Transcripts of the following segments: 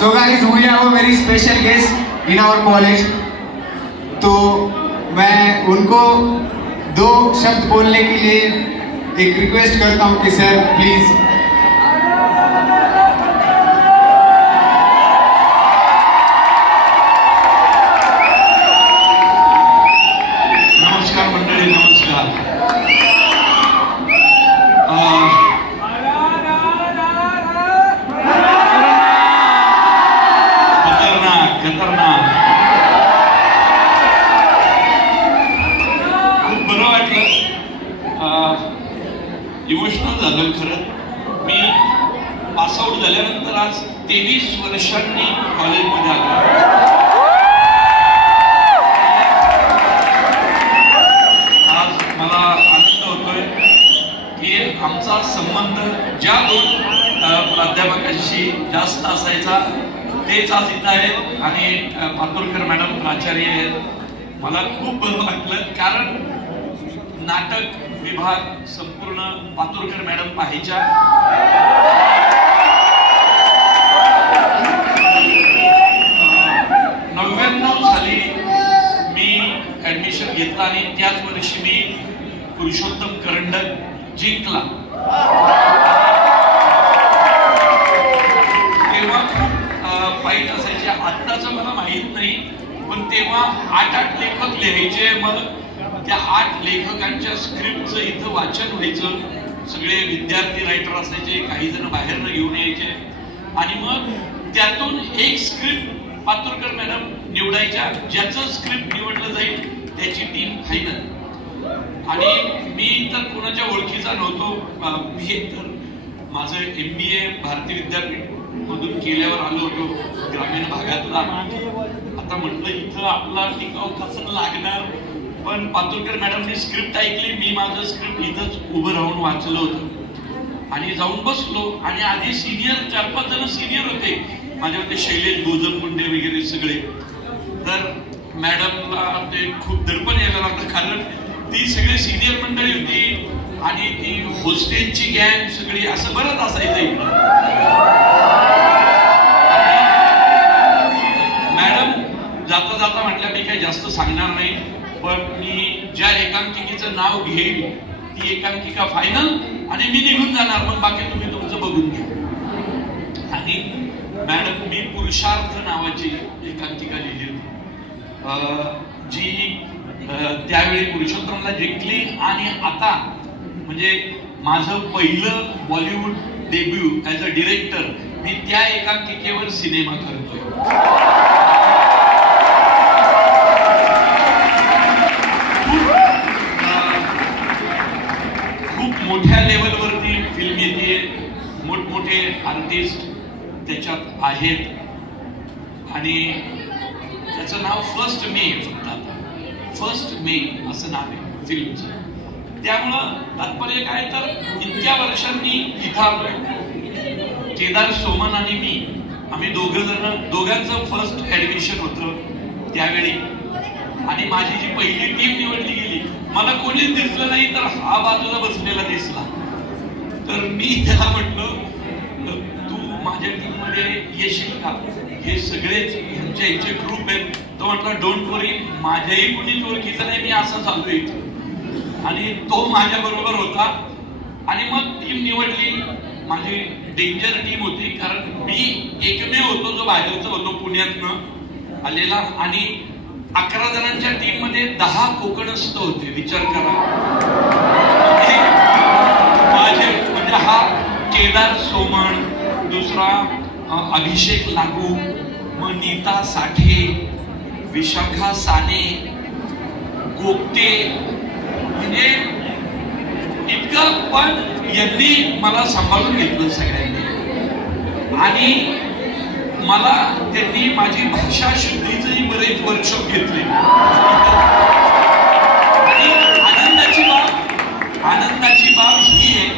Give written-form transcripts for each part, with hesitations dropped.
So guys, we have a very special guest in our college. तो मैं उनको दो शब्द बोलने के लिए एक रिक्वेस्ट करता हूँ कि सर प्लीज। नमस्कार मंडळी, नमस्कार। खतरनाक खूप बरं वाटलं, इमोशनल झालं खरं। मी पासआउट झाल्यानंतर आज 23 वर्षांनी कॉलेजमध्ये आलो। आज मला आनंद होतोय की आमचा संबंध ज्या दोन प्राध्यापकांशी जास्त असायचा तेच आज इथं आहेत आणि पातुरकर मॅडम प्राचार्य आहेत। मला खूप बरं वाटलं कारण नाटक विभाग संपूर्ण पातुरकर मॅडम पाहायच्या। 99 साली मी ऍडमिशन घेतलं आणि त्याच वर्षी मी पुरुषोत्तम करंडक जिंकला। तेव्हा खूप फाईट असायची, आत्ताचं मला माहित नाही, पण तेव्हा 8 लेखक लिहायचे। मग त्या 8 लेखकांच्या स्क्रिप्टचं इथं वाचन व्हायचं। सगळे विद्यार्थी रायटर असायचे, काही जण बाहेरनं घेऊन यायचे आणि मग त्यातून एक स्क्रिप्ट पातुरकर मॅडम निवडायच्या। ज्याचं स्क्रिप्ट निवडलं जाईल त्याची टीम फायनल। आणि मी तर कोणाच्या ओळखीचा नव्हतो, मी तर माझं MBA भारतीय विद्यापीठ मधून केल्यावर आलो होतो ग्रामीण भागातला। आता म्हटलं इथं आपला टिकाव कसं लागणार, पण पातुरकर मॅडमने स्क्रिप्ट ऐकली। मी माझं स्क्रिप्ट इथंच उभं राहून वाचलं होतं आणि जाऊन बसलो। आणि आधी सिनियर 4-5 जण सिनियर होते माझ्या होते, शैलेश गोजमकुंडे वगैरे सगळे। तर मॅडमला ते खूप दडपण यायला लागलं कारण ती सगळी सिनियर मंडळी होती आणि ती हॉस्टेलची गँग सगळी, असं बरंच असायचं। मॅडम जाता जाता म्हटल्या मी काही जास्त सांगणार नाही, पण मी ज्या एकांकिकेचं नाव घेईल ती एकांकिका फायनल आणि मी निघून जाणार, मग बाकी तुम्ही तुमचं बघून घ्या। आणि मॅडम मी पुरुषार्थ नावाची एकांकिका लिहिली होती, जी त्यावेळी पुरुषोत्तमला जिंकली। आणि आता म्हणजे माझं पहिलं Bollywood debut as a director, मी त्या एकांकिकेवर सिनेमा करतोय। खूप मोठ्या लेवलवरती फिल्म येते, मोठमोठे आर्टिस्ट त्याच्यात आहेत आणि त्याचं नाव फर्स्ट मे, फक्त आता फर्स्ट मे असं नाव आहे फिल्मचं। त्यामुळं तात्पर्य काय तर इतक्या वर्षांनी इथं आलोय। केदार सोमन आणि मी, आम्ही दोघांचं फर्स्ट ऍडमिशन होतं त्यावेळी आणि माझी जी पहिली टीम निवडली गेली, मला कोणीच दिसलं नाही तर हा बाजूला बसलेला दिसला। तर मी त्याला म्हटलं तू माझ्या टीम मध्ये येशील का? हे सगळेच यांचे ग्रुप आहेत। तो म्हटला डोंट वरी, माझ्याही कोणीच ओळखीचं नाही, मी असं चाललोय इथं। आणि तो माझ्या बरोबर होता आणि मग टीम निवडली। माझी डेंजर टीम होती कारण मी एकमेव होतो जो बाहेरचा होतो, पुण्यातनं आलेला। आणि 11 जणांच्या टीम मध्ये 10 कोकणस्थ होते, विचार करा। माझे म्हणजे हा केदार सोमन, दुसरा अभिषेक लागू, मग नीता साठे, विशाखा साने, गोपटे, म्हणजे इतकं। पण यांनी मला सांभाळून घेतलं सगळ्यांनी आणि मला त्यांनी माझी भाषा शुद्धीचंही बरेच वर्कशॉप घेतले। आणि आनंदाची बाब ही आहे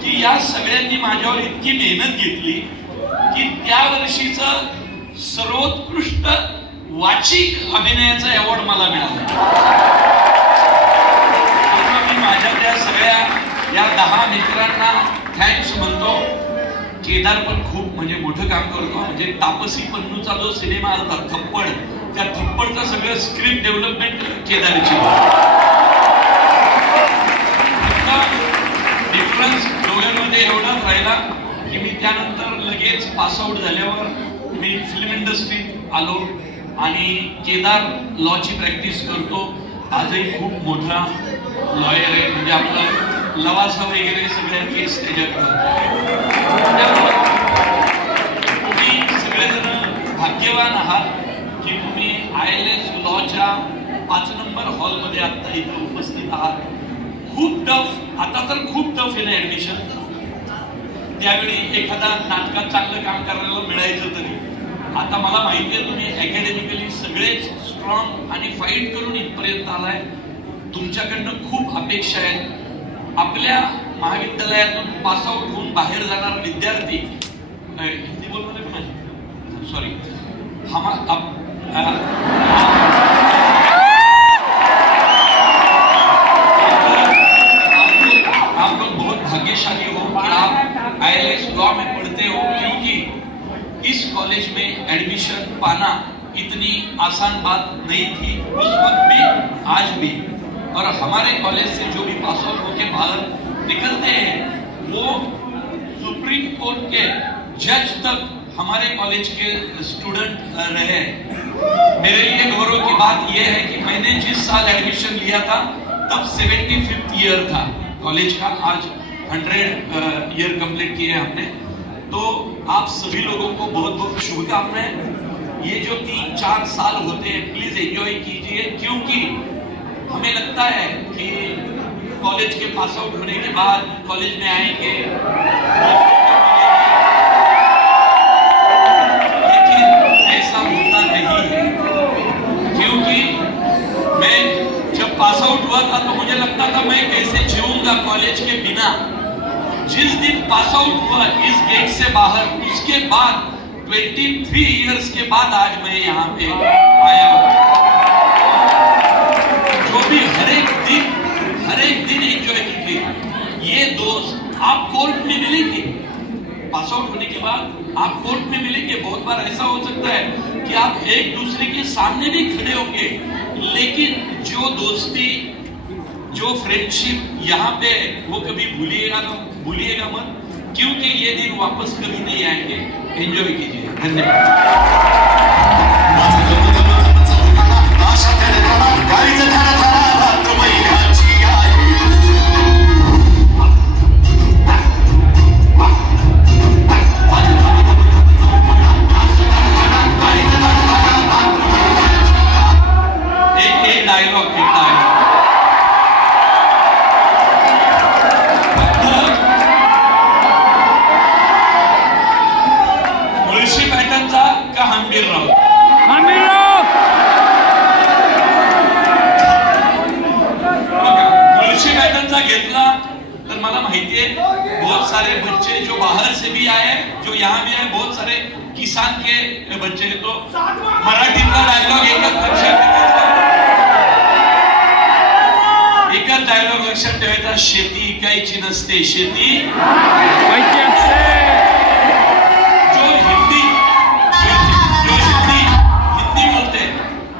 की या सगळ्यांनी माझ्यावर इतकी मेहनत घेतली की त्या वर्षीचं सर्वोत्कृष्ट वाचिक अभिनयाचा अवॉर्ड मला मिळाला। मी माझ्या त्या सगळ्या या 10 मित्रांना थँक्स म्हणतो। केदार पण खूप म्हणजे मोठं काम करतो. म्हणजे तापसी पन्नूचा जो सिनेमा आला थप्पड, त्या थप्पडचं सगळं स्क्रिप्ट डेव्हलपमेंट केदारची. डिफरन्स दोघांमध्ये एवढाच राहिला की मी त्यानंतर लगेच पासआउट झाल्यावर मी फिल्म इंडस्ट्रीत आलो आणि केदार लॉची प्रॅक्टिस करतो. आजही खूप मोठा लॉयर आहे, म्हणजे आपला लवासा वगैरे सगळ्या केस त्याच्यात करतो. तुम्ही सगळेजण भाग्यवान आहात की तुम्ही ILS लॉच्या 5 नंबर हॉलमध्ये आता इथे उपस्थित आहात. खूप टफ, आता तर खूप टफ आहे ना ऍडमिशन. त्यावेळी एखादा नाटकात चांगलं काम करायला मिळायचं तरी. आता मला माहिती आहे तुम्ही अकॅडमिकली सगळेच स्ट्रॉंग आणि फाईट करून इथपर्यंत आलाय. तुमच्याकडनं खूप अपेक्षा आहेत. आपल्या महाविद्यालयातून पासआउट होऊन बाहेर जाणारा विद्यार्थी, हिंदी बोलणार का नाही, सॉरी, आप लोग बहुत भाग्यशाली हो कि आप ILS लॉ में पढ़ते हो, क्योंकि इस कॉलेज में एडमिशन पाना इतनी आसान बात नहीं थी उस वक्त भी, आज भी. और हमारे कॉलेज से जो भी पास आउट होके बाहर निकलते हैं वो सुप्रीम कोर्ट के जज तक हमारे कॉलेज के स्टूडेंट रहे. मेरे लिए गौरव की बात यह है कि मैंने जिस साल एडमिशन लिया था तब 75th ईयर था कॉलेज का. आज 100 ईयर कंप्लीट किए हमने. तो आप सभी लोगों को बहुत बहुत शुभकामनाएं. ये जो 3-4 साल होते हैं प्लीज एंजॉय कीजिए, क्योंकि हमें लगता है कि कॉलेज के पास आउट होने के बाद कॉलेज में आएंगे, लेकिन ऐसा होता नहीं है. क्योंकि मैं जब पास आउट हुआ था तो मुझे लगता था मैं कैसे जीऊंगा कॉलेज के बिना. जिस दिन पास आउट हुआ इस गेट से बाहर, उसके बाद 23 इयर्स के बाद आज मैं यहाँ पे आया हूँ. जो भी हर एक दिन एंजॉय कीजिए. ये दोस्त आप कोर्ट में मिलेंगे, पास आउट होने के बाद आप कोर्ट में मिलेंगे. बहुत बार ऐसा हो सकता है कि आप एक दूसरे के सामने भी खड़े होंगे, लेकिन जो दोस्ती, जो फ्रेंडशिप यहाँ पे, वो कभी भूलिएगा मत, क्योंकि ये दिन वापस कभी नहीं आएंगे. एंजॉय कीजिए. धन्यवाद. एक डायलॉग मुळशी पॅटर्नचा का हंबीरराव? मुळशी पॅटर्नचा घेतला तर मला माहितीये बहुत सारे बच्चे जो बाहर से भी आए, जो यहाँ भी आए, बहुत सारे किसान के बच्चे. तो मराठीतला डायलॉग एकच डायलॉग लक्षात ठेवायचा, शेती इकायची नसते, शेती हिंदी बोलते हैं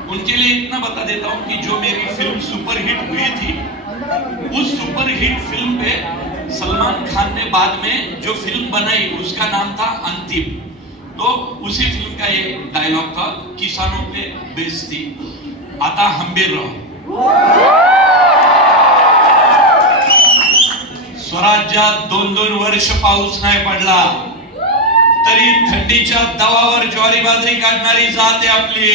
उनके लिए इतना बता देता हूं कि जो मेरी फिल्म सुपरहिट हुई थी, उस सुपरहिट फिल्म पे सलमान खान ने बाद में जो फिल्म बनाई उसका नाम था अंतिम. तो उसी फिल्म का ये डायलॉग था, किसानों पे बेइज्जती. आता हंबीरराव. स्वराज्यात 2-2 वर्ष पाऊस नाही पडला तरी थंडीच्या दवावर ज्वारी बाजरी काढणारी जात आहे आपली.